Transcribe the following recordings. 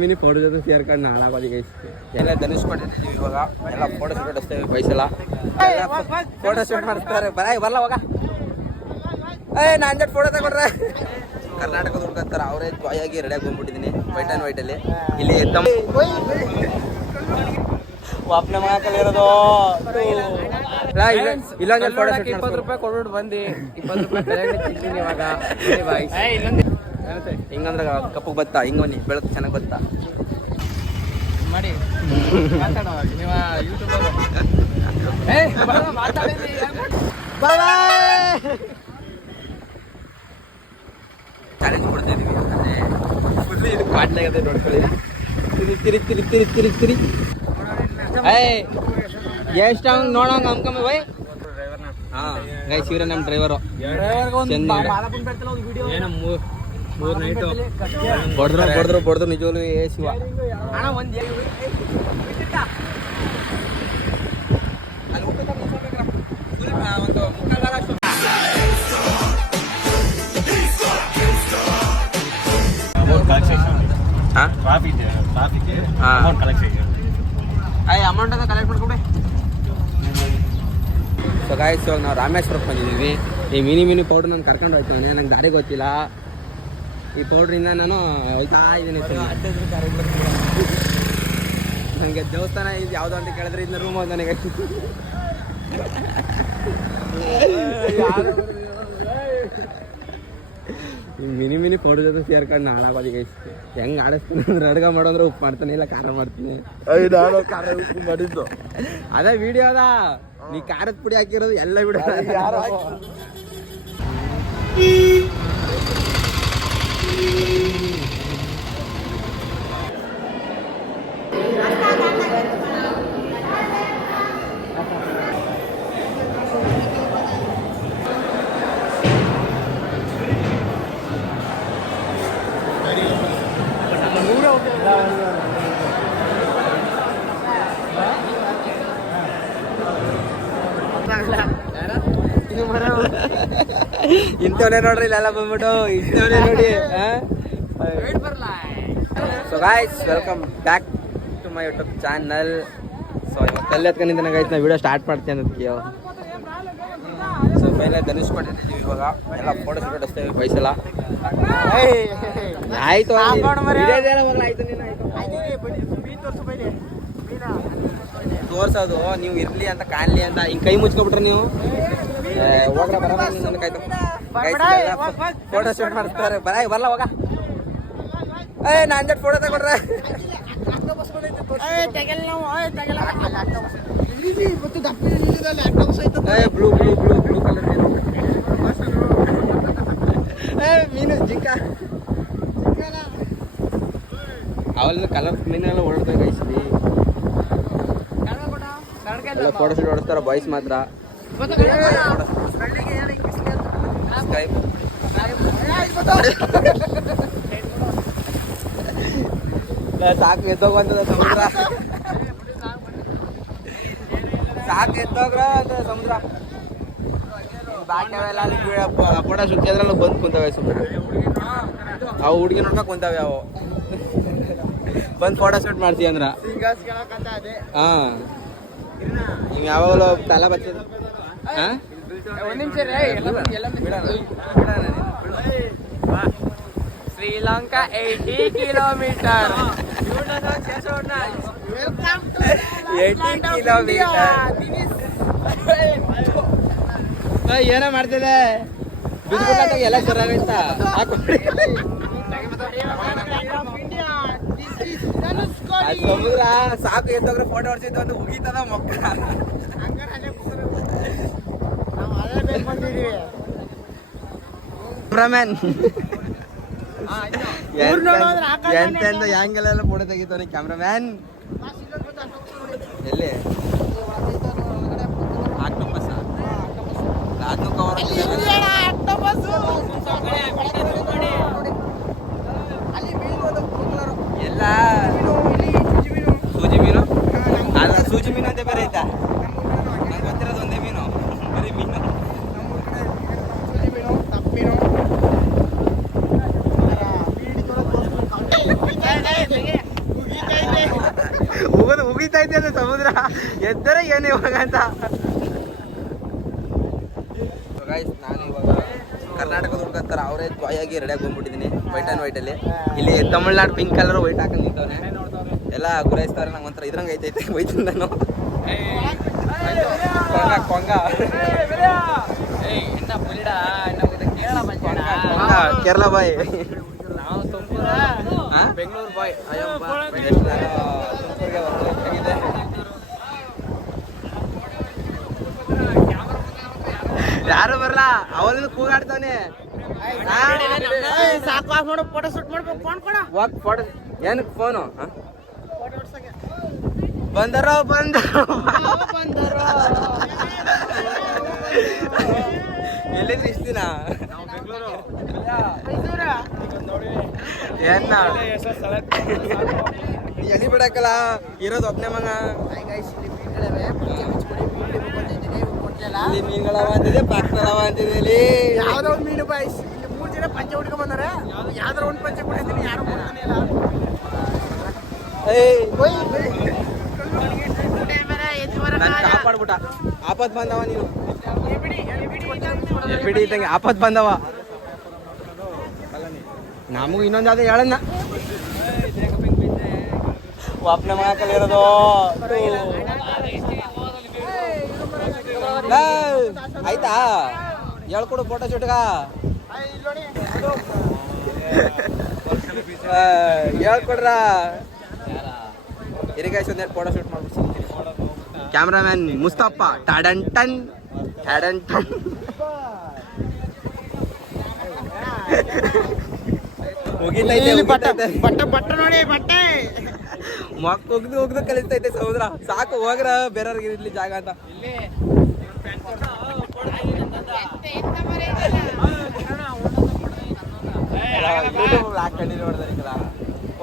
Mini photo ಜೊತೆ ಸೇರ್ಕೊಂಡು ಹಾಳಾಗೋದು guys. ಎಲ್ಲ ಧನುಷ್ ಕೊಟ್ಟಿದ್ದೀವಿ ಇವಾಗ ಎಲ್ಲ ಫೋಟೋ ಶೂಟ್ ಹೊಡಿಸ್ತೇವೆ ಬಯಸಲ್ಲ ಫೋಟೋ ಶೂಟ್ ಮಾಡಿಸ್ತಾರೆ. ಬರಲ್ಲ ಹೋಗ ನಾನು ಫೋಟೋ ತಗೊಂಡ್ರೆ ಕರ್ನಾಟಕದ ಹುಡ್ಕಂತಾರೆ ಅವರೇ ಜಾಯ್ ಆಗಿ ರೆಡಿಯಾಗಿ ಬಂದ್ಬಿಟ್ಟಿದ್ದೀನಿ ವೈಟ್ ಆ್ಯಂಡ್ ವೈಟಲ್ಲಿ. ಇಲ್ಲಿ ವಾಪನೆ ಮಾಡಕಲ್ಲಿರೋದು ಇಲ್ಲ 20 ರೂಪಾಯಿ ಕೊಟ್ಬಿಟ್ಟು ಬಂದು 20 ರೂಪಾಯಿ ಬೆಲೆ ತಿಂತೀನಿ ಇವಾಗ. ಹಿಂಗಂದ್ರೆ ಕಪ್ಪಗೆ ಬತ್ತಾ ಹಿಂಗ ಬನ್ನಿ ಬೆಳಕು ಚೆನ್ನಾಗಿ ಬತ್ತಾ ಮಾಡಿ ಚಾಲೆಂಜ್ ಕೊಡ್ತಾ ಇದೀವಿ ಫುಲ್ ಇದು ಕಾಟ್ಲಾಗತ್ತೆ ನೋಡ್ಕೊಳ್ಳಿ. ತಿರಿ ಎಷ್ಟು ಹಂಗ ನೋಡಂಗ ಅನ್ಕೊಂಬ ಬೈ. ಹಾ ಗೈಸ್ ಇವ್ರೆ ನಮ್ಮ ಡ್ರೈವರು ಬಡ್ದ್ರು ನಿಜವಲ್ಲೂ ಏ ಶಿವ. ಅಮೌಂಟ್ ಅಂತ ಕಲೆಕ್ಟ್ ಮಾಡ್ಕೊಡಿ. ಸೊ ಗಾಯ್ಸ್ ಇವಾಗ ನಾವು ರಾಮೇಶ್ವರಕ್ಕೆ ಬಂದಿದ್ದೀವಿ. ಈ ಮಿನಿ ಪೌಡ್ರ್ ನಾನು ಕರ್ಕೊಂಡು ಹೋಗ್ತಾನೆ, ನಂಗೆ ದಾರಿ ಗೊತ್ತಿಲ್ಲ. ಈ ಪೌಡ್ರಿಂದ ನಾನು ಹೋಯ್ತಾ ಇದ್ದೀನಿ. ನನಗೆ ದೇವಸ್ಥಾನ ಇದು ಯಾವುದು ಅಂತ ಕೇಳಿದ್ರೆ ಇದನ್ನ ರೂಮ್ ಹೋದ್ ನನಗೆ. ಈ ಮಿನಿ ಫೋಟೋ ಜೊತೆ ಸೇರ್ಕೊಂಡು ಹಾಳಾಗೋದು ಗೈಸ್. ಹೆಂಗೆ ಆಡಿಸ್ತೀನಿ ಅಂದ್ರೆ ಅಡ್ಗೆ ಮಾಡೋಂದ್ರೆ ಉಪ್ಪು ಮಾಡ್ತಾನೆ, ಇಲ್ಲ ಖಾರ ಮಾಡ್ತೀನಿ. ಖಾರ ಉಪ್ಪು ಮಾಡಿದ್ದು ಅದೇ ವಿಡಿಯೋ ಅದ. ನೀ ಖಾರದ ಪುಡಿ ಹಾಕಿರೋದು ಎಲ್ಲ ವಿಡಿಯೋ. ಇಂಥವನೇ ನೋಡ್ರಿ ಇಲ್ಲೆಲ್ಲ ಬಂದ್ಬಿಟ್ಟು ಇಂಥವನೇ ನೋಡಿ. So guys welcome back to my YouTube channel. So ಇವತ್ತು ಎಲ್ಲ ಎತ್ಕೊಂಡಿದ್ದ ಗೈಸ್ ನಾವು ವಿಡಿಯೋ ಸ್ಟಾರ್ಟ್ ಮಾಡ್ತೀನಿ ಅನ್ನೋದಕ್ಕೆ. ಸೊ ಮೇಲೆ ಧನುಷ್ ಕೊಟ್ಟಿದ್ದೀವಿ ಇವಾಗ ಎಲ್ಲ ಫೋಟೋ ಶೂಟ್ ಹೊಡಿಸ್ತೇವೆ ಬಯಸಲ್ಲ. ಆಯ್ತು ತೋರ್ಸೋದು ನೀವು ಇರ್ಲಿ ಅಂತ ಕಾಣ್ಲಿ ಅಂತ ಹಿಂಗೆ ಕೈ ಮುಚ್ಕೊಬಿಟ್ರೆ ನೀವು ಹೋಗ್ರ ಬರಕಾಯ್ತು. ಫೋಟೋ ಶೂಟ್ ಮಾಡಿಸ್ತಾರೆ. ಬರಲ್ಲ ಹೋಗ ನಾನು ಫೋಟೋ ತಗೊಂಡ್ರೆ ಬ್ಲೂ ಕಲರ್ ಮೀನು ಜಿಂಕ ಅವಲ್ಲ ಕಲರ್ ಮೀನೆಲ್ಲ ಓಡ್ತಾ ಗೈಸ್ಲಿ. ಫೋಟೋ ಶೂಟ್ ಹೊಡಿಸ್ತಾರ ಬಾಯ್ಸ್ ಮಾತ್ರ. ಸಾಕು ಎದ್ದೋಗಂತದ ಸಮುದ್ರ, ಸಾಕು ಎದ್ದೋಗ್ರ ಅಂತ ಸಮುದ್ರ. ಬಾಟ್ಯಾವೆಲ್ಲ ಫೋಟೋ ಶೂಟ್ ಅದ್ರಲ್ಲ ಬಂದು ಕುಂತಾವೆ ಸುಮ್ಮನೆ. ಅವು ಹುಡುಗಿ ನೋಡ್ಕೊಂಡ್ ಕುಂತಾವೆ. ಅವು ಬಂದು ಫೋಟೋ ಶೂಟ್ ಮಾಡ್ತೀವಿ ಅಂದ್ರ ಹಾ ನೀವು ಯಾವಾಗಲೂ ತಲೆ ಬಚ್ಚ ಶ್ರೀಲಂಕಾ 80 ಕಿಲೋಮೀಟರ್ 80 ಕಿಲೋಮೀಟರ್ ಏನೋ ಮಾಡ್ತಿದೆ ಬಿದ್ದುಬಿಟ್ಟಾಗ ಎಲ್ಲ ಚೆನ್ನಾಗೈತ. ಸಮುದ್ರ ಸಾಕು ಎದ್ದೋಗ್ರೆ ಫೋಟೋ ಹೊಡ್ಸಿದ್ದು ಒಂದು ಮುಗೀತದ ಮಕ್ಕಳ. ಕ್ಯಾಮ್ರಾಮನ್ ಎಂತೆಂತ ಹ್ಯಾಂಗಲ್ ಎಲ್ಲ ಫೋಟೋ ತೆಗಿತಾನೆ ಕ್ಯಾಮ್ರಾಮ್ಯಾನ್. ಎಲ್ಲಿ ಎಲ್ಲ ಸೂಜಿ ಮೀನು ಅಲ್ಲ, ಸೂಜಿ ಮೀನು ಅಂತ ಬೇರೆ ಆಯ್ತಾ? ನಂಗೆ ಗೊತ್ತಿರೋದು ಒಂದೇ ಮೀನು, ಬರೀ ಮೀನು. ಉಗಿತಾ ಇದೆ ಅದು ಸಮುದ್ರ ಎದ್ದರೆ ಏನು ಇವಾಗ ಅಂತ. ನಾನು ಇವಾಗ ಕರ್ನಾಟಕದ ಹುಡುಗತ್ತರ ಅವರೇ ದ್ವಾಯಾಗಿ ರೆಡಿಯಾಗಿ ಬಂದ್ಬಿಟ್ಟಿದ್ದೀನಿ ವೈಟ್ ಆ್ಯಂಡ್ ವೈಟಲ್ಲಿ. ಇಲ್ಲಿ ತಮಿಳ್ನಾಡು ಪಿಂಕ್ ಕಲರ್ ವೈಟ್ ಹಾಕೊಂಡು ನಿಂತವನೆ ಎಲ್ಲ ಗುರಾಯಿಸ್ತಾರೆ. ನಂಗೆ ಒಂಥರ ಇದ್ರಂಗೆ ಐತೈತೆ ವೈತು ನಾನು ಕೊಂಗ ಕೇರಳ ಬಾಯ್ ಬೆಂಗಳೂರು ಬಾಯ್ ಯಾರು ಬರಲ್ಲ ಅವಳಿಂದ ಕೂಗಾಡ್ತಾನೆ. ಫೋಟೋ ಶೂಟ್ ಮಾಡ್ಬೇಕು ಫೋಟೋ ಏನಕ್ಕೆ ಫೋನು ಬಂದರೋ ಎಲ್ಲಿದ್ರಿ ಇಷ್ಟ ದಿನ ಏನ ಎಲ್ಲಿ ಬಿಡಕ್ಕಲ್ಲ ಇರೋದು ಒಬ್ಬನೇ ಮಗ. ಇಲ್ಲಿ ಮೀನುಗಳವ ಅಂತಿದೆ ಪಾಕ್ತಳವ ಅಂತಿದೆ. ಇಲ್ಲಿ ಯಾವ್ದೋ ಒಂದು ಮೀನು ಬಾಯ್ಸ್ ಇಲ್ಲಿ 3 ಜನ ಪಂಚೆ ಹುಡ್ಕೊಂಡ್ ಬಂದಾರೆ. ಯಾವ್ದಾರ ಒಂದು ಪಂಚೆ ಕೊಟ್ಟಿದ್ದೀನಿ ಯಾರು ಕೊಡ್ತಾನೆ ಇಲ್ಲ. ನಾನು ಕಾಪಾಡ್ಬಿಟ್ಟ ಆಪತ್ ಬಂದವ ನೀನು ಬಿಡಿ ಇದ್ದಂಗೆ ಆಪತ್ ಬಂದವ. ನಮಗೂ ಇನ್ನೊಂದು ಹೇಳಣ್ಣ ಒಬ್ಬನೇ ಮಗ ಕಲಿರೋದು ಆಯ್ತಾ ಹೇಳ್ಕೊಡು ಫೋಟೋ ಶೂಟ್ಗ ಹೇಳ್ಕೊಡ್ರ ಇರಿಗೈಸ್ ಒಂದೆರಡು ಫೋಟೋ ಶೂಟ್ ಮಾಡ್ಬಿಟ್ಟು ಸಿಗ್ತೀನಿ. ಕ್ಯಾಮ್ರಾಮ್ಯಾನ್ ಮುಸ್ತಫಾ ಟಾಡನ್ ಟನ್ ಬಟ್ಟೆ ನೋಡಿ ಬಟ್ಟೆ ಮಕ್ಕ ಹೋಗ್ದು ಕಲಿಸ್ತೈತೆ ಸಮುದ್ರ. ಸಾಕು ಹೋಗ್ರ ಬೇರೆಯವ್ರಿಗೆ ಇರ್ಲಿ ಜಾಗ ಅಂತ.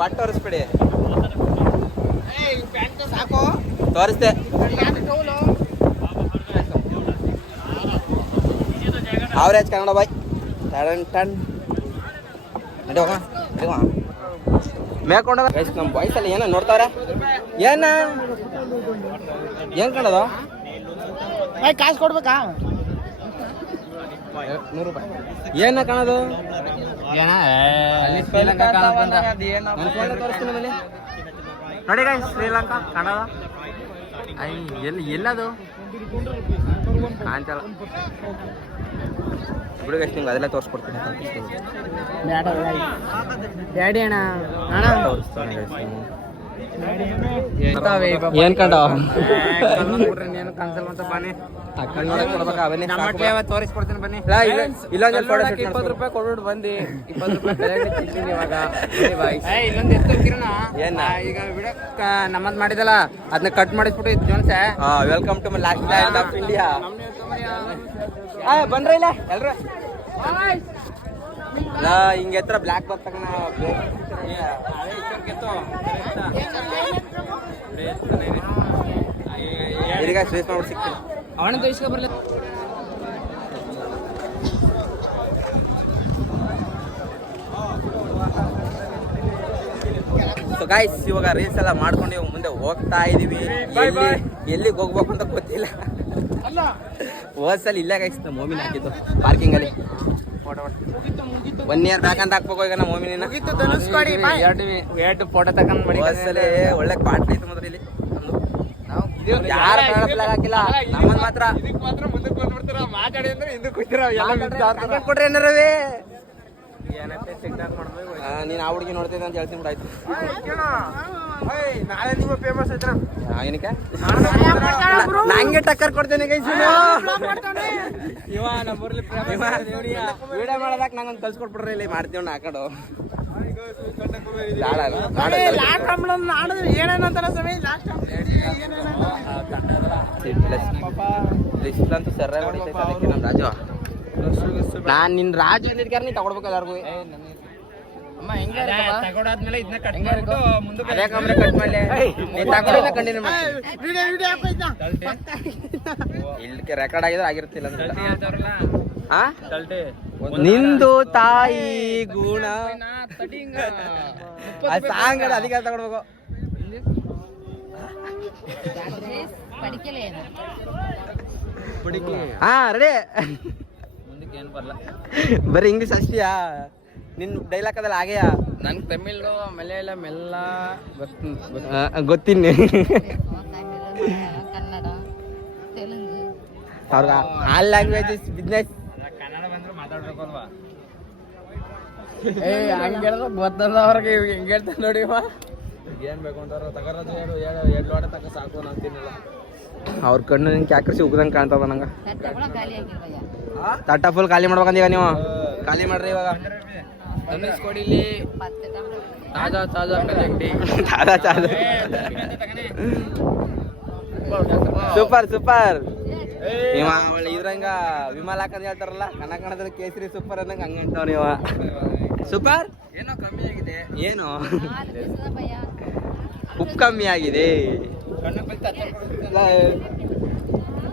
ಒಟ್ಟು ತೋರಿಸ್ಬಿಡಿ ಸಾಕು ತೋರಿಸ್ದೆ. ಅವರೇಜ್ ಕನ್ನಡ ಬಾಯ್ ಟನ್ ಮೇಲ್ಕೊಂಡ ನಮ್ಮ ಬಾಯ್ಸಲ್ಲಿ ಏನ ನೋಡ್ತಾವ್ರೆ ಏನ್ ಕಾಣೋದು ಕಾಸು ಕೊಡ್ಬೇಕಾ 100 ರೂಪಾಯಿ ಏನ ಕಾಣೋದು ನೋಡಿ ಗಾಯ್ ಶ್ರೀಲಂಕಾ ಕಾಣೋದ ಎಲ್ಲದು ಕಾಣ್ತಲ್ಲ ಬಿಡು ಗೈಸ್ ನಿಮ್ಗೆ ಅದೆಲ್ಲ ತೋರಿಸ್ಕೊಡ್ತೀನಿ. ಡ್ಯಾಡಿ ಅಣ್ಣ ಏನ್ ಕಂಡ ತೋರಿಸ್ಕೊಡ್ತೀನಿ ಬನ್ನಿ. ಇಲ್ಲೊಂದು 20 ರೂಪಾಯಿ ಕೊಡ್ಬಿಟ್ಟು ಬಂದು 20 ರೂಪಾಯಿ ತಿಂತೀನಿ ಇವಾಗ. ಇಲ್ಲೊಂದು ಏನ ಈಗ ವಿಡಿಯೋ ನಮ್ಮದ್ ಮಾಡಿದಲ್ಲ ಅದನ್ನ ಕಟ್ ಮಾಡಿಸ್ಬಿಟ್ಟು ಜೋನ್ಸೆ welcome to my last land of India. ಬಂದ್ರ ಇಲ್ಲ ಎಲ್ರು ಹಿಂಗೆ ಎತ್ತರ ಬ್ಲ್ಯಾಕ್ ಬರ್ ತಗೋಣ ಈಗ ಸ್ಟ್ರೇಸ್ ಮಾಡ್ಬಿಟ್ಟು ಸಿಗ್ತೀನಿ. ಅವನ ತೋರಿಸ್ಕೊ ಬರ್ಲಿ. ಸೊ ಗಾಯ್ಸ್ ಇವಾಗ ರೀಲ್ಸ್ ಎಲ್ಲ ಮಾಡ್ಕೊಂಡು ಇವಾಗ ಮುಂದೆ ಹೋಗ್ತಾ ಇದೀವಿ. ಎಲ್ಲಿಗೆ ಹೋಗ್ಬೇಕು ಅಂತ ಗೊತ್ತಿಲ್ಲ. ಹೋದ್ಸಲ ಇಲ್ಲೇ ಗೈಸ್ ನಮ್ಮ ಮೋಮಿನ ಹಾಕಿದ್ದು ಪಾರ್ಕಿಂಗ್ ಅಲ್ಲಿ 1 ಇಯರ್ ಬ್ಯಾಕ್ ಅಂತ ಹಾಕ್ಬೇಕು. ಈಗ ನಮ್ಮ ಮೋಮಿನ ಎರಡು ಫೋಟೋ ತಗೊಂಡ್ ಮಾಡಿ ಹೋದ್ಸಲ ಒಳ್ಳೆ ಪಾರ್ಟಿ ಐತೆ ಮಾತ್ರ ಇಲ್ಲಿ. ಯಾರು ಹಾಕಿಲ್ಲ ನಮ್ಮನ್ ಮಾತ್ರ ಮಾತಾಡಿ ಅಂದ್ರೆ ಹಿಂದಕ್ಕೆ ಕೊಟ್ರೆ ಏನಾರವೇ ನೀನ್ ಆ ಹುಡುಗಿ ನೋಡ್ತಿದ್ದೆ ಅಂತ ಹೇಳ್ತೀನಿ ಬಿಡ. ಆಯ್ತು ನಾಳೆ ನೀವು ಫೇಮಸ್ ಐತ್ರ ಏನಕ್ಕೆ ನಂಗೆ ಟಕ್ಕರ್ ಕೊಡ್ತೇನೆ ಗೈಸ್. ವಿಡಿಯೋ ಮಾಡೋದಕ್ಕೆ ನಂಗೊಂದು ಕಲ್ಸ್ಕೊಟ್ಬಿಡ್ರಿ ಇಲ್ಲಿ ಮಾಡ್ತೀವಿ ಹಾಕೋಡು. ಏನೇನಂತಾರ ಅಂತೂ ಸರ್ರ ಹೊಡಿತೈತೆ ಅದಕ್ಕೆ ನಮ್ಮ ರಾಜು. ನಾನ್ ನಿನ್ ರಾಜು ಅಂದಿದ್ಕಾರ ನೀ ತಗೊಡ್ಬೇಕು ಎಲ್ಲಾರ್ಗು. ತಗೊಂಡಾದ್ಮೇಲೆ ಇದನ್ನ ಕಟ್ ಮಾಡ್ಬಿಟ್ಟು ಮುಂದಕ್ಕೆ ಅದೇ ಕ್ಯಾಮೆರಾ ಕಟ್ ಮಾಡ್ಲಿ ನೀನ್ ತಗೊಂಡಿಲ್ಲ ಕಂಟಿನ್ಯೂ ಮಾಡ್ತೀನಿ ಇಲ್ಲಿ ರೆಕಾರ್ಡ್ ಆಗಿದ್ರೆ ಆಗಿರ್ತಿಲ್ಲ ಅಂದ್ರೆ ಆ ನಿಂದು ತಾಯಿ ಗುಣ ಸಾಂಗ್ ಅದಕ್ಕೆ ತಗೊಳ್ಬೇಕು ಹಾ ರೆಡಿ ಮುಂದಕ್ಕೆ ಏನು ಬರಲ್ಲ ಬರೀ ಇಂಗ್ಲೀಷ್ ಅಷ್ಟೇಯಾ ನಿನ್ ಡೈಲಾಗ್ ಅದಲ್ಲ ಹಾಗೆಯಾ ನನ್ ತಮಿಳು ಮಲಯಾಳಂ ಎಲ್ಲ ಗೊತ್ತಿನಿ ಅವ್ರ ಆಲ್ ಲ್ಯಾಂಗ್ವೇಜಸ್ ಬಿಸ್ನೆಸ್ ಕನ್ನಡ ಬಂದ್ರೆ ಮಾತಾಡ್ಬೇಕು ಅಲ್ವಾ ಹಂಗೆ ಹೇಳಿದ್ರೆ ಗೊತ್ತದ ಅವ್ರಿಗೆ ಹೆಂಗೆ ಹೇಳ್ತಾರೆ ನೋಡಿ ಏನ್ ಬೇಕು ಅಂತಾರ ತಗೋದು ಎರಡು ಲೋಟ ತಗ ಸಾಕು ನಾನು ತಿನ್ನಲ್ಲ ಅವ್ರ ಕಣ್ಣು ನಿನ್ ಕ್ಯಾಕ್ರಿಸಿ ಉಗ್ದಂಗೆ ಕಾಣ್ತದ ನಂಗೆ ತಟ್ಟ ಫುಲ್ ಖಾಲಿ ಮಾಡ್ಬೇಕಂದೀಗ ನೀವು ಖಾಲಿ ಮಾಡ್ರಿ ಇವಾಗ ಕೊಡಿಲಿ ತಾಜಾ ತಾಜಾ ಕಲ್ಲಂಗಡಿ ತಾಜಾ ತಾಜಾ ಸೂಪರ್ ಸೂಪರ್ ನೀವ ಇದ್ರಂಗ ವಿಮಲ್ ಹಾಕಂದ್ ಹೇಳ್ತಾರಲ್ಲ ಕನ್ನಡದಲ್ಲಿ ಕೇಸರಿ ಸೂಪರ್ ಅನ್ನಂಗ ಹಂಗ ಅಂತಾವ ನೀವ ಸೂಪರ್ ಏನೋ ಕಮ್ಮಿ ಆಗಿದೆ ಏನು ಉಪ್ಪು ಕಮ್ಮಿ ಆಗಿದೆ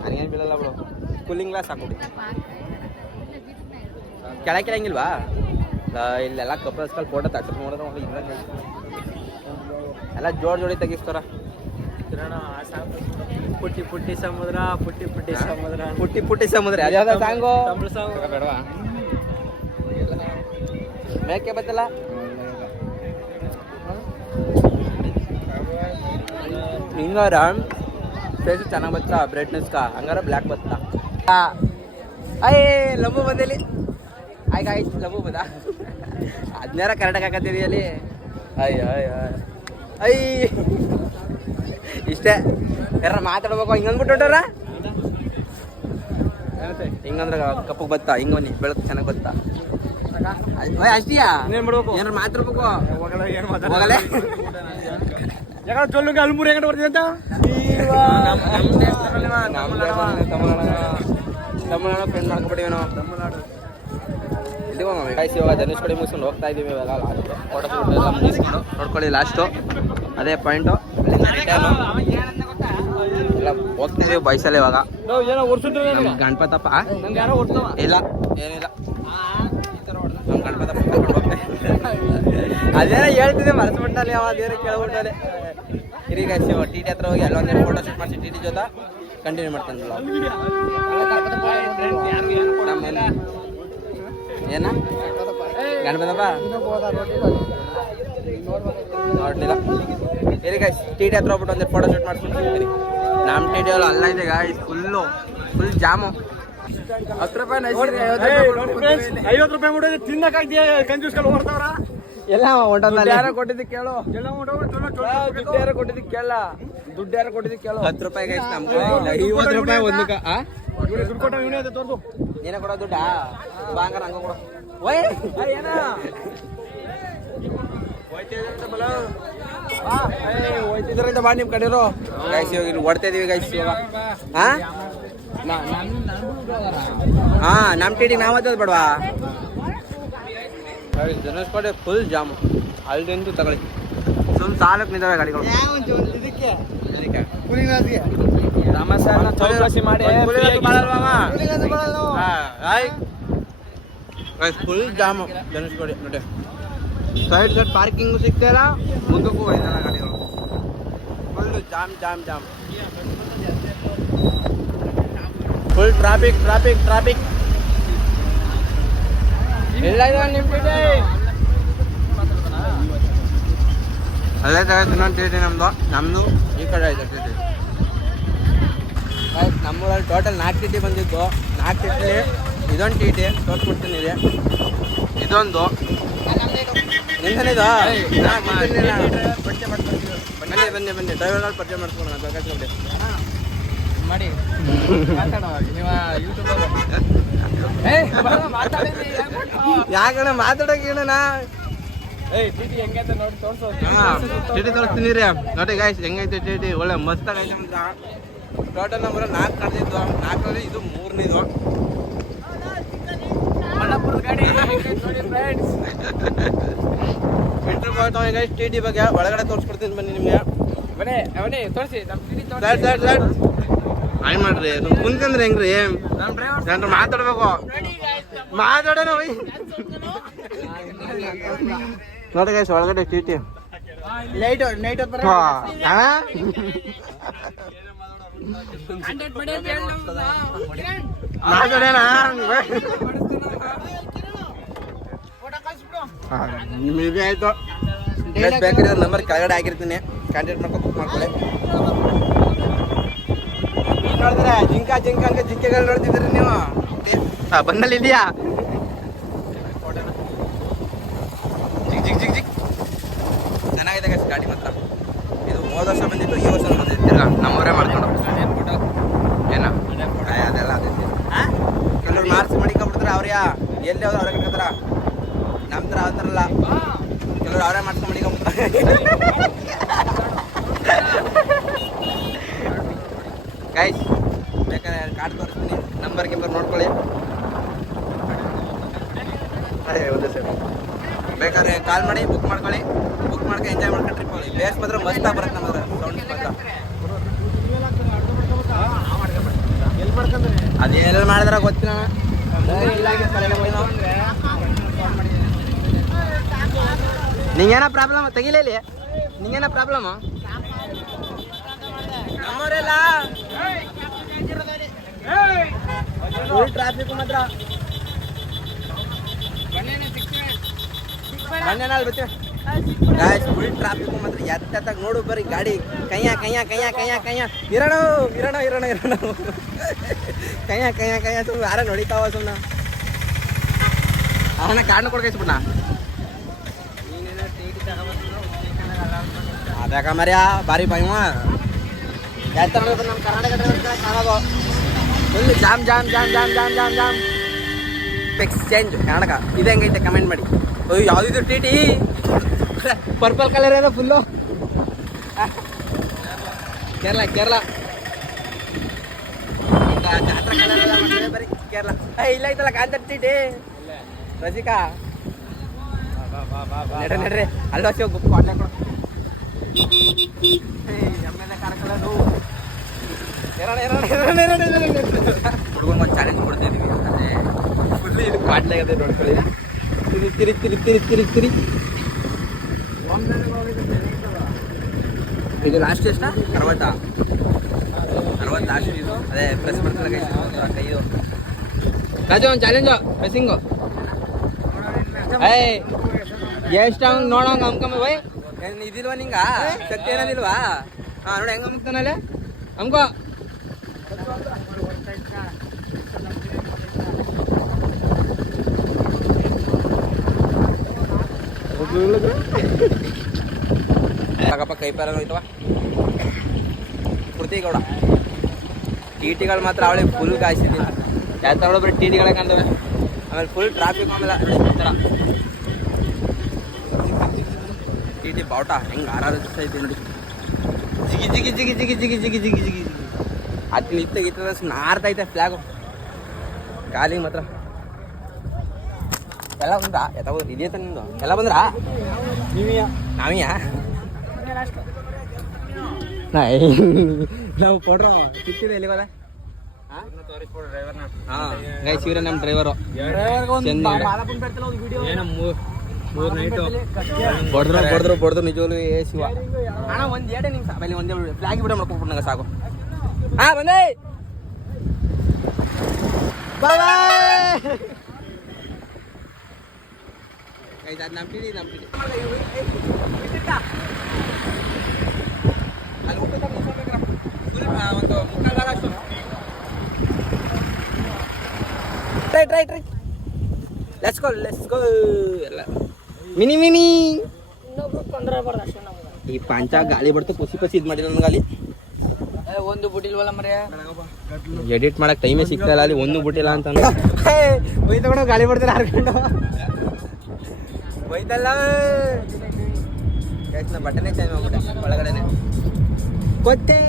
ನನಗೇನು ಬೀಳಲ್ಲ ಬಿಡು ಕೂಲಿಂಗ್ ಗ್ಲಾಸ್ ಹಾಕೊಡಿ ಕೆಳಗೆ ಕೆಳಂಗಿಲ್ವಾ ಇಲ್ಲೆಲ್ಲ ಕಪ್ಪಲ್ಸ್ಕಲ್ ಫೋಟೋ ತಟ್ಟು ನೋಡಿದ್ರೆ ಎಲ್ಲ ಜೋಡಿ ತೆಗಿಸ್ತಾರ ಪುಟ್ಟಿ ಪುಟ್ಟಿ ಸಮುದ್ರ ಪುಟ್ಟಿ ಪುಟ್ಟಿ ಸಮುದ್ರ ಪುಟ್ಟಿ ಪುಟ್ಟಿ ಸಮುದ್ರ ಯಾವ್ಯಾವ ಸಾಂಗು ಬೇಡವಾ ಮೇಕೆ ಬತ್ತಲ್ಲ ಹಿಂಗಾರ ಫೇಸ್ ಚೆನ್ನಾಗಿ ಬತ್ತಾ ಬ್ರೈಟ್ನೆಸ್ಕ ಹಂಗಾರ ಬ್ಲ್ಯಾಕ್ ಬತ್ತಾ ಅಯ್ಯ ಲಂಬು ಬಂದಿಲ್ಲಿ ಆಯ್ತು ಆಯ್ತು ಲಂಬು ಬಂದ ಅದನ್ಯಾರ ಕರೆಕ್ಟಾಗಿ ಹಾಕತ್ತಿದೆಯಲ್ಲಿ ಅಯ್ಯ ಅಯ್ಯ ಅಯ್ಯ ಇಷ್ಟೇ ಯಾರ ಮಾತಾಡ್ಬೇಕು ಹಿಂಗೆ ಅಂದ್ಬಿಟ್ಟೋಟಾರ ಹಿಂಗಂದ್ರೆ ಕಪ್ಪಗೆ ಬತ್ತಾ ಹಿಂಗವನಿ ಬೆಳಕು ಚೆನ್ನಾಗಿ ಬತ್ತಾ ಅಷ್ಟೀಯಾ ಏನ್ ಮಾಡ್ಬೇಕು ಏನಾರ ಮಾತಾಡ್ಬೇಕು ಹೋಗಲೇ ಯಾಕಂದ್ರೆ ಚೊಲ್ಲಿಗೆ ಅಲ್ಮೂರು ಹೆಂಗಡೆ ಬರ್ತೀವಿ ಅಂತ ತಮಿಳ್ನಾಡು ಫ್ರೆಂಡ್ ಮಾಡ್ಕೊಬಿಟ್ಟಿವಿ ನಾವು ಇವಾಗ ಧನುಷ್ ಕಡೆ ಮುಗಿಸ್ಕೊಂಡು ಹೋಗ್ತಾ ಇದೀವಿ ಇವಾಗ ಲಾಸ್ಟ್ ಫೋಟೋ ಶೂಟ್ ಎಲ್ಲ ಮುಗಿಸ್ಕೊಂಡು ನೋಡ್ಕೊಳ್ಳಿ ಲಾಸ್ಟು ಅದೇ ಪಾಯಿಂಟು ಎಲ್ಲ ಹೋಗ್ತಿದೀವಿ ಬೈಸಲ್ಲಿ ಇವಾಗ ಗಣಪತಪ್ಪ ಇಲ್ಲ ಏನಿಲ್ಲ ನಮ್ಮ ಗಣಪತಪ್ಪ ಕರ್ಕೊಂಡು ಹೋಗ್ತೇವೆ ಅದೇನೋ ಹೇಳ್ತಿದ್ದೆ ಮರೆಸ್ಬಿಟ್ಟಲ್ಲಿ ಅವ ಅದೇನೋ ಕೇಳ್ಬಿಟ್ಟಲ್ಲಿ ಈಗ ಟಿ ಟಿ ಹತ್ರ ಹೋಗಿ ಅಲ್ಲೊಂದು ಫೋಟೋ ಶೂಟ್ ಮಾಡಿಸಿ ಟಿ ಟಿ ಜೊತೆ ಕಂಟಿನ್ಯೂ ಮಾಡ್ತಾನಲ್ಲ ಏನ ಗಣಪತಪ್ಪ ನೋಡ್ಲಿಲ್ಲ ಇರಿ ಗಾಯ್ಸ್ ಟಿ ಟಿ ಹತ್ರ ಹೋಗ್ಬಿಟ್ಟು ಒಂದು ಫೋಟೋ ಶೂಟ್ ಮಾಡಿಸ್ಬಿಟ್ಟು ನಮ್ಮ ಟಿ ಟಿ ಅಲ್ಲಿ ಅಲ್ಲ ಇದೆ ಗಾಯ್ಸ್ ಫುಲ್ ಜಾಮು 10 ರೂಪಾಯಿ 50 ರೂಪಾಯಿ ಮುಡಿದ್ರೆ ತಿನ್ನಕ್ಕಾಗ್ತೀಯ ಕಂಜೂಸ್ಗಳು ಹೊಡ್ತಾವ್ರ ಎಲ್ಲ ಹೊಂಟೋದ ಯಾರ ಕೊಟ್ಟಿದ್ದು ಕೇಳು ದುಡ್ಡು ಯಾರ ಕೊಟ್ಟಿದ್ದು ಕೇಳ ದುಡ್ಡು ಯಾರ ಕೊಟ್ಟಿದ್ದು ಕೇಳು 10 ರೂಪಾಯಿ ಗಾಯ್ಸ್ ನಮ್ಮ ಕಡೆ 50 ರೂಪಾಯಿ ಒಂದಕ್ಕೆ ದುಡ್ಡು ಕೊಟ್ಟ ಇವನೇ ಅದೇ ತೋರ್ದು ಏನೇ ಕೊಡೋ ದುಡ್ಡಾ ಬಾಂಗಾರ ಹಂಗ ಕೊಡು ಓಯ್ ಏನ ಹೋಯ್ತಿದ್ರಂತ ಬಾ ನಿಮ್ ಕಡೆರು ಗಾಯ್ಸ್ ಇವಾಗ ಇಲ್ಲಿ ಹೊಡ್ತಾ ಇದೀವಿ ಗಾಯ್ಸ್ ಇವಾಗ ಹಾ ನಮ್ಮ ಟಿಟಿ ನಾವ್ ಹತ್ತದ ಬೇಡವಾ ಧನುಷ್ ಕಡೆ ಫುಲ್ ಜಾಮು ಅಲ್ದಂತೂ ತಗೊಳ್ಳಿ ಸುಮ್ ಸಾಲಕ್ಕೆ ನಿಂತವೆ ಗಾಡಿಗಳು ಫುಲ್ ಜಾಮು ಧನುಷ್ ಕಡೆ ನೋಡಿ ಸೈಡ್ ಪಾರ್ಕಿಂಗು ಸಿಗ್ತಾಯಿಲ್ಲ ಮುಂದಕ್ಕೂ ಹೋಯ್ತಾರ ಗಾಡಿಗಳು full jam jam jam full traffic traffic traffic ಎಲ್ಲ ಅದೇ ತಗೋದು ಇನ್ನೊಂದು ಟಿ ಟಿ ನಮ್ಮದು ಈ ಕಡೆ ಆಯ್ತು ಟಿ ಟಿ ನಮ್ಮೂರಲ್ಲಿ ಟೋಟಲ್ 4 ಟಿ ಟಿ ಬಂದಿದ್ದು 4 ಟಿ ಟಿ ಇದೊಂದು ಟಿ ಟಿ ತೋರಿಸ್ಬಿಡ್ತೀನಿ ಇದೆ ಇದೊಂದು ನಿಂದನಿದು ಬನ್ನಿ ಬನ್ನಿ ಬನ್ನಿ ಡ್ರೈವರ್ಗಳು ಪರಿಚಯ ಮಾಡಿಸ್ಕೊಳ್ಳೋಣ ಬೇಕಾದ್ರೆ ಮಾಡಿ ಯಾಕಣ್ಣ ಮಾತಾಡೋಣ ಟಿಟಿ ತೋರಿಸ್ತೀನಿ ರೀ ನೋಡಿ ಗಾಯ್ಸ್ ಹೆಂಗೈತೆ ಟಿಟಿ ಒಳ್ಳೆ ಮಸ್ತಾಗ ಐತೆ ಅಂತ ಟೋಟಲ್ ನಂಬರ್ 4 ಕಡ್ದಿದ್ದು 4 ಇದು 3ನೇದು ಇಂಟರ್ ಹೋಗ್ತಾವೆ ಗೈಸ್ ಟಿ ಟಿ ಬಗ್ಗೆ ಒಳಗಡೆ ತೋರಿಸ್ಕೊಡ್ತೀನಿ ಬನ್ನಿ ನಿಮ್ಗೆ ಅವನೇ ತೋರಿಸಿ ನಮ್ಮ ಆಯ್ ಮಾಡ್ರಿ ಕುಂತಂದ್ರೆ ಹೆಂಗ್ರಿ ನಾನು ಮಾತಾಡ್ಬೇಕು ಮಾತಾಡೋಣ ನೋಡಿ ಗೈಸ್ ಒಳಗಡೆ ಟಿ ಟಿ ನೈಟ್ ಮಾತಾಡೋಣ ನಿಮಗೆ ಆಯ್ತು ಬೇಕಾದ್ರೆ ನಂಬರ್ ಕೆಳಗಡೆ ಆಗಿರ್ತೀನಿ ಕಾಂಟ್ಯಾಕ್ಟ್ ಮಾಡ್ಕೊಂಡು ಬುಕ್ ಮಾಡ್ಕೊಳ್ಳಿ ನೋಡಿದ್ರೆ ಜಿಂಕ ಅಂತ ಜಿಂಕೆಗಳು ನೋಡ್ತಿದ್ರಿ ನೀವು ಬಂದಲ್ಲಿ ಇದೆಯಾ ಜಿಗ್ ಜಿಗ್ ಜಿಗ್ ಜಿಗ್ ಚೆನ್ನಾಗಿದೆ ಗೈಸ್ ಗಾಡಿ ಮಾತ್ರ ಇದು ಹೋದ ವರ್ಷ ಬಂದಿತ್ತು ಈ ವರ್ಷ ಬಂದಿತ್ತು ತಿರ್ಗಾ ನಮ್ಮವರೇ ಮಾಡ್ಕೊಂಡು ಏನ ಅದೆಲ್ಲ ಅದೇ ಕೆಲವ್ರು ಮಾರ್ಕ್ಸ್ ಮಡಿಕೊಂಡ್ಬಿಡ್ತಾರೆ ಅವ್ರ್ಯಾ ಎಲ್ಲಿ ಹೋದ್ರು ಅವ್ರೆ ಕಟ್ಕೊತಾರ ನಮ್ಮ ಥರ ಆತಾರಲ್ಲ ಕೆಲವ್ರು ಅವರೇ ಮಾಡ್ಕೊಂಡು ಮಡಿಕೊಂಡ್ಬಿಡ್ತಾರೆ ಗೈಸ್ ಬೇಕಾದ್ರೆ ಕಾರ್ಡ್ ತೋರಿಸ್ತೀನಿ ನಂಬರ್ ನೋಡ್ಕೊಳ್ಳಿ ಅದೇ ಒಂದೇ ಸರ್ ಬೇಕಾದ್ರೆ ಕಾಲ್ ಮಾಡಿ ಬುಕ್ ಮಾಡ್ಕೊಳ್ಳಿ ಬುಕ್ ಮಾಡ್ಕೊಂಡು ಎಂಜಾಯ್ ಮಾಡ್ಕೊಂಡು ಟ್ರಿಪ್ ಹೋಗಿ ಬೇಸ್ ಮಾತ್ರ ಮಸ್ತಾಗಿ ಬರುತ್ತೆ ನಮ್ಮದ್ರ ಸೌಂಡ್ ಅದೇನೆಲ್ಲ ಮಾಡಿದ್ರೆ ಗೊತ್ತಿಲ್ಲ ನಿಂಗೇನ ಪ್ರಾಬ್ಲಮ್ ತೆಗಿಲೇ ಇಲ್ಲಿ ನಿಂಗೇನ ಪ್ರಾಬ್ಲಮ್ ನಮ್ಮವರೆಲ್ಲ ಟ್ರಾಫಿಕ್ ಮಾತ್ರ ಫುಲ್ ಟ್ರಾಫಿಕ್ ಮಾತ್ರ ಎತ್ತಾಗ ನೋಡು ಬರೀ ಗಾಡಿ ಕೈಯ ಇರೋಣ ಕೈಯ ಸುಮ್ಮನೆ ಯಾರ ನೋಡಿತಾವ ಸುಮ್ಮನೆ ಅವನ ಕಾರಣ ಕೊಡ್ಕೈಸ್ಬಿಟ್ಟ ಅದ್ಯಾಕ ಮರ್ಯಾ ಬಾರಿ ಬಾಯಿವ ಎತ್ತ ನಮ್ಮ ಕರ್ನಾಟಕ ಕಾಣೋದು ಫುಲ್ ಜಾಮ್ ಎಕ್ಸ್ಚೇಂಜ್ ಕರ್ನಾಟಕ ಇದು ಹೆಂಗೈತೆ ಕಮೆಂಟ್ ಮಾಡಿ ಅಯ್ಯೋ ಯಾವುದಿದು ಟಿ ಟಿ ಪರ್ಪಲ್ ಕಲರ್ ಏನೋ ಫುಲ್ಲು ಕೇರಳ ಜಾತ್ರಾ ಕಲರ್ ಎಲ್ಲ ಬರೀ ಕೇರಳ ಇಲ್ಲ ಐತಲ್ಲ ಕಾಂತ ಟಿ ಟಿ ರಸಿಕಾ ನಡ್ರಿ ಅಲ್ಲ ಗುಪ್ಪ ಆಡ್ಲಾ ಕೊಡು ಎಮ್ಮೆಲೆ ಕಾರ್ಕಳದು ಹುಡುಗನ ಒಂದು ಚಾಲೆಂಜ್ ಕೊಡ್ತಿದ್ದೀವಿ ಅದೇ ಫುಲ್ ಇದು ಕಾಡ್ಲಾಗದೆ ನೋಡ್ಕೊಳ್ಳಿ ತಿರಿ ಇದು ಲಾಸ್ಟ್ ಎಷ್ಟ 60 ಲಾಸ್ಟ್ ಇದು ಅದೇ ಪ್ರೆಸ್ ಮಾಡ್ತಾರೆ ಕೈದು ರಾಜು ಒಂದು ಚಾಲೆಂಜು ಪ್ರೆಸ್ಸಿಂಗು ಎಷ್ಟು ಹಂಗೆ ನೋಡಂಗೆ ಅಮ್ಕಮ್ಮ ಬೈ ಇದಿಲ್ವಾ ನಿಂಗ ಶಕ್ತಿ ಏನದಿಲ್ವಾ ಹಾಂ ನೋಡಿ ಹೆಂಗೆ ಅಮ್ತಾನಲ್ಲೇ ಅಮ್ಕೋ ಸಾಕಪ್ಪ ಕೈ ಪಾರ ಹೋಯ್ತವ ಗೌಡ ಟಿ ಟಿಗಳು ಮಾತ್ರ ಅವಳಿಗೆ ಫುಲ್ ಕಾಯಿಸಿದ್ದೀನಿ ಯಾವ್ದು ಬರೀ ಟಿ ಟಿಗಳೇ ಕಾಣ್ತವೆ ಆಮೇಲೆ ಫುಲ್ ಟ್ರಾಫಿಕ್ ಆಮೇಲೆ ಈ ಥರ ಟಿ ಟಿ ಬಾವುಟ ಹೆಂಗೆ ಆರಾರು ದಿವಸ ಐತಿ ನೋಡಿ ಜಿಗಿ ಅದು ನಿಂತ ನಾರ್ತೈತೆ ಫ್ಲಾಗು ಗಾಲಿಗೆ ಮಾತ್ರ ಎಲ್ಲ ಬಂದ ಇದೇ ತಾನೆ ನಿಂದು ಎಲ್ಲ ಬಂದ್ರಾ ನಾವಿಯಾ ನಾವು ಕೊಡ್ರೋ ಸಿಕ್ತಿದೆ ಎಲ್ಲಿಗೋದ ಹಾಂ ಗೈಸ್ ಇವರೇ ನಮ್ಮ ಡ್ರೈವರು ಬಡ್ದ್ರು ನಿಜವಲ್ಲೂ ಏ ಶಿವ ಅಣ್ಣ ಒಂದು 2 ನಿಮಿಷ ಆಮೇಲೆ ಒಂದೇ ಫ್ಲಾಗ್ ಬಿಡ ಮಾಡ್ಕೊಬಿಟ್ಟು ನಂಗೆ ಸಾಕು ಹಾಂ ಬಂದೆ ಗೈಸ್ ಅದು ನಮ್ಮ ಪಿಡಿ ಅಲ್ಲಿ ಫುಲ್ ಒಂದು ಮುಕ್ಕಾಲು ಅಷ್ಟು ರೈಟ್ ಲೆಟ್ಸ್ ಗೋ ಎಲ್ಲ ಮಿನಿ ಇನ್ನೊಬ್ರು ತೊಂದರೆ ಬರ್ದು ಅಷ್ಟೇ ನಮ್ಗೆ ಈ ಪಾಂಚ ಗಾಳಿ ಬಿಡ್ತು ಪಸಿ ಇದು ಮಾಡಿಲ್ಲ ನನ್ನ ಗಾಲಿ ಒಂದು ಬುಟ್ಟಿಲ್ವಲ್ಲ ಮರ್ಯ ಎಡಿಟ್ ಮಾಡಕ್ ಟೈಮೇ ಸಿಗ್ತಾ ಇಲ್ಲ ಅಲ್ಲಿ ಒಂದು ಬುಟ್ಟಿಲ್ಲ ಅಂತ ಒಯ್ ತಗೊಂಡು ಗಾಳಿ ಬಿಡ್ತಾರೆ ಹಾರ್ಕೊಂಡು ಒಯ್ತಲ್ಲ ಬಟನೆ ಚೇಂಜ್ ಮಾಡ್ಬಿಟ್ಟೆ ಒಳಗಡೆನೆ ಗೊತ್ತೇ